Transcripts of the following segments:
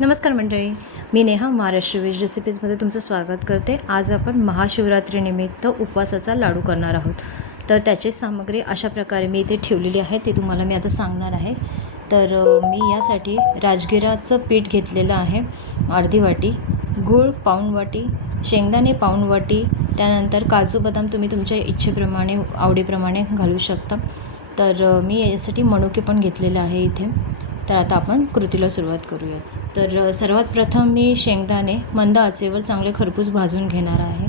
नमस्कार मंडळी मी नेहा महाराष्ट्र वेज रेसिपीजमध्ये तुमचं स्वागत करते. आज आपण महाशिवरात्रीनिमित्त उपवासाचा लाडू करणार आहोत. तर त्याची सामग्री अशा प्रकारे मी इथे ठेवलेली आहे ती तुम्हाला मी आता सांगणार आहे. तर मी यासाठी राजगिराचं पीठ घेतलेलं आहे अर्धी वाटी गूळ पाऊण वाटी शेंगदाणे पाऊण वाटी त्यानंतर काजू बदाम तुम्ही तुमच्या इच्छेप्रमाणे आवडीप्रमाणे घालू शकता. तर मी यासाठी मनुके पण घेतलेलं आहे इथे. तर आता आपण कृतीला सुरुवात करूयात. तर सर्वात प्रथम मी शेंगदाणे मंद आचेवर चांगले खरपूस भाजून घेणार आहे.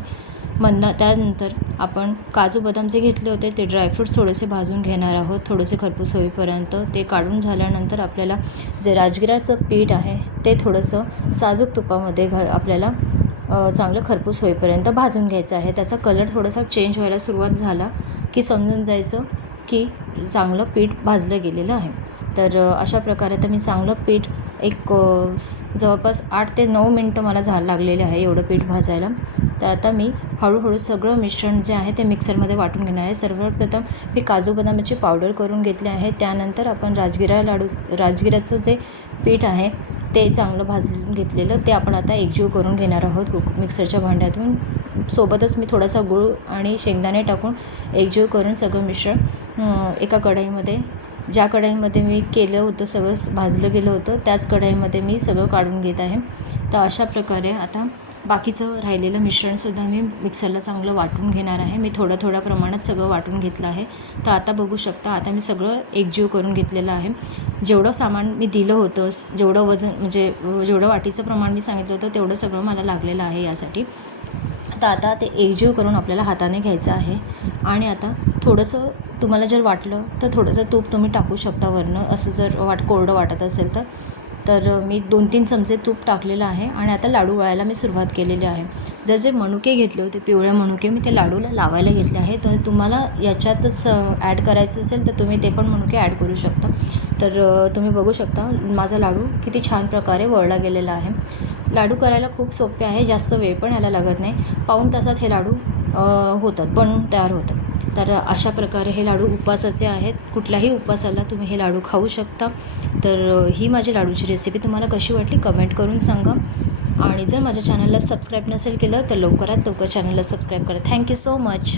मंद त्यानंतर आपण काजू बदाम जे घेतले होते ते ड्रायफ्रूट्स थोडेसे भाजून घेणार आहोत. थोडेसे खरपूस होईपर्यंत ते काढून झाल्यानंतर आपल्याला जे राजगिराचं पीठ आहे ते थोडंसं साजूक तुपामध्ये घा आपल्याला चांगलं खरपूस होईपर्यंत भाजून घ्यायचं आहे. त्याचा कलर थोडासा चेंज व्हायला सुरुवात झाला की समजून जायचं की चांगलं पीठ भाजलं गेलेलं आहे. तर अशा प्रकारे तर मी चांगलं पीठ एक जवळपास आठ ते नऊ मिनटं मला झा लागलेले आहे एवढं पीठ भाजायला. तर आता मी हळूहळू सगळं मिश्रण जे आहे ते मिक्सरमध्ये वाटून घेणार आहे. सर्वप्रथम मी काजू बदामाची पावडर करून घेतली आहे. त्यानंतर आपण राजगिरा लाडू राजगिराचं जे पीठ आहे ते चांगलं भाजून घेतलेलं ते आपण आता एकजीव करून घेणार आहोत कुक मिक्सरच्या भांड्यातून. सोबतच मी थोडासा गूळ आणि शेंगदाणे टाकून एकजीव करून सगळं मिश्रण एका कढईमध्ये ज्या कढईमध्ये मी केलं होतं सगळं भाजलं गेलं होतं त्याच कढईमध्ये मी सगळं काढून घेत आहे. तर अशा प्रकारे आता बाकीचं राहिलेलं मिश्रणसुद्धा मी मिक्सरला चांगलं वाटून घेणार आहे. मी थोड्या थोड्या प्रमाणात सगळं वाटून घेतलं आहे. तर आता बघू शकता आता मी सगळं एकजीव करून घेतलेलं आहे. जेवढं सामान मी दिलं होतं जेवढं वजन म्हणजे जेवढं वाटीचं प्रमाण मी सांगितलं होतं तेवढं सगळं मला लागलेलं आहे यासाठी. तर आता ते एकजीव करून आपल्याला हाताने घ्यायचं आहे. आणि आता थोडंसं तुम्हाला जर वाटलं तर थोडंसं तूप तुम्ही टाकू शकता वरनं. असं जर वाट कोरडं वाटत असेल तर. तर मी दोन तीन चमचे तूप टाकलेलं आहे आणि आता लाडू वळायला मी सुरुवात केलेली आहे. जर जे मनुके घेतले होते पिवळे मनुके मी ते लाडूला लावायला घेतले आहे. तर तुम्हाला याच्यातच ॲड करायचं असेल तर तुम्ही ते पण मनुके ॲड करू शकता. तर तुम्ही बघू शकता माझा लाडू किती छान प्रकारे वळला गेलेला आहे. लाडू करायला खूप सोपे आहे जास्त वेळ पण याला लागत नाही. पाऊण तासात हे लाडू होतात बनून तयार होतात. तर अशा प्रकारे हे लाडू उपवासाचे आहेत. कुठल्याही उपवासाला तुम्ही हे लाडू खाऊ शकता. तर ही माझी लाडूची रेसिपी तुम्हाला कशी वाटली कमेंट करून सांगा. आणि जर माझ्या चॅनलला सबस्क्राईब नसेल केलं तर लवकरात लवकर चॅनलला सबस्क्राईब करा. Thank you so much